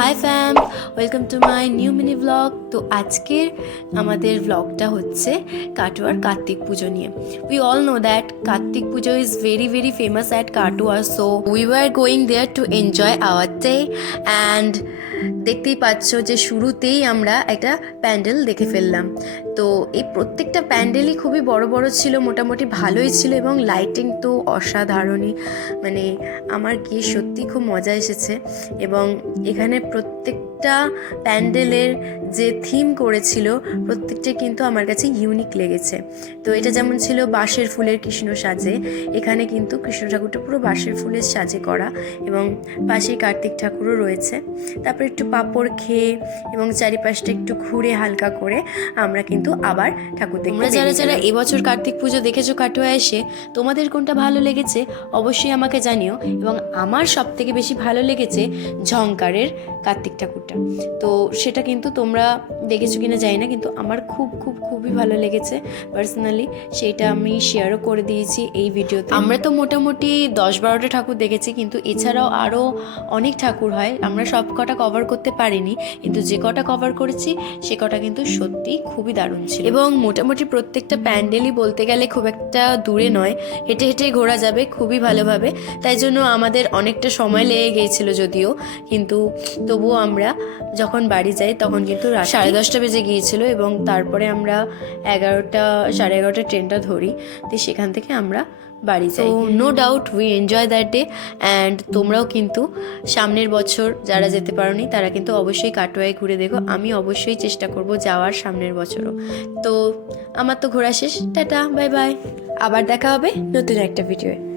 Hi fam, welcome to my new mini blog তো আজকের আমাদের ব্লগটা হচ্ছে কাটোয়ার কার্তিক পুজো নিয়ে। We all know that Kartik Puja is very very famous at কাটোয়ার so we were going there to enjoy our day and দেখতেই পাচ্ছ যে শুরুতেই আমরা একটা প্যান্ডেল দেখে ফেললাম। তো এই প্রত্যেকটা প্যান্ডেলই খুবই বড় বড় ছিল, মোটামুটি ভালোই ছিল এবং লাইটিং তো অসাধারণই। মানে আমার গিয়ে সত্যি খুব মজা এসেছে এবং এখানে প্রত্যেকটা প্যান্ডেলের যে থিম করেছিল প্রত্যেকটা কিন্তু আমার কাছে ইউনিক লেগেছে। তো এটা যেমন ছিল বাঁশের ফুলের কৃষ্ণ সাজে এখানে কিন্তু কৃষ্ণ ঠাকুরটা পুরো বাঁশের ফুলের সাজে করা এবং পাশেই কার্তিক ঠাকুরও রয়েছে। তারপর একটু পাঁপড় খেয়ে এবং চারিপাশটা একটু ঘুরে হালকা করে আমরা কিন্তু আবার ঠাকুর তোমরা যারা যারা এবছর কার্তিক পুজো দেখেছ কাটোয়া এসে তোমাদের কোনটা ভালো লেগেছে অবশ্যই আমাকে জানিও। এবং আমার সব থেকে বেশি ভালো লেগেছে ঝংকারের কার্তিক ঠাকুরটা। তো সেটা কিন্তু তোমরা দেখেছ কিনা জানি না, কিন্তু আমার খুব খুব, খুবই ভালো লেগেছে পার্সোনালি সেইটা আমি শেয়ারও করে দিয়েছি এই ভিডিওতে আমরা তো মোটামুটি দশ বারোটা ঠাকুর দেখেছি, কিন্তু এছাড়াও আরও অনেক ঠাকুর হয়। আমরা সব কটা কভার করতে পারিনি, কিন্তু যে কটা কভার করেছি, সে কটা কিন্তু সত্যি খুবই দারুণ ছিল। এবং মোটামুটি প্রত্যেকটা প্যান্ডেলই বলতে গেলে খুব একটা দূরে নয়। হেঁটে হেঁটে ঘোরা যাবে খুবই ভালোভাবে। তাই জন্য আমাদের অনেকটা সময় লেগে গিয়েছিল যদিও, কিন্তু তবুও আমরা যখন বাড়ি যাই তখন কিন্তু সাড়ে দশটা বেজে গিয়েছিল এবং তারপরে আমরা এগারোটা, সাড়ে এগারোটা ট্রেনটা ধরি তো সেখান থেকে আমরা বাড়ি যাই। No doubt we enjoy that day and তোমরাও কিন্তু সামনের বছর যারা যেতে পারোনি তারা কিন্তু অবশ্যই কাটোয়ায় ঘুরে দেখো। আমি অবশ্যই চেষ্টা করব যাওয়ার সামনের বছরও। তো আমার তো ঘোরা শেষ। টাটা বাই বাই আবার দেখা হবে নতুন একটা ভিডিওয়ে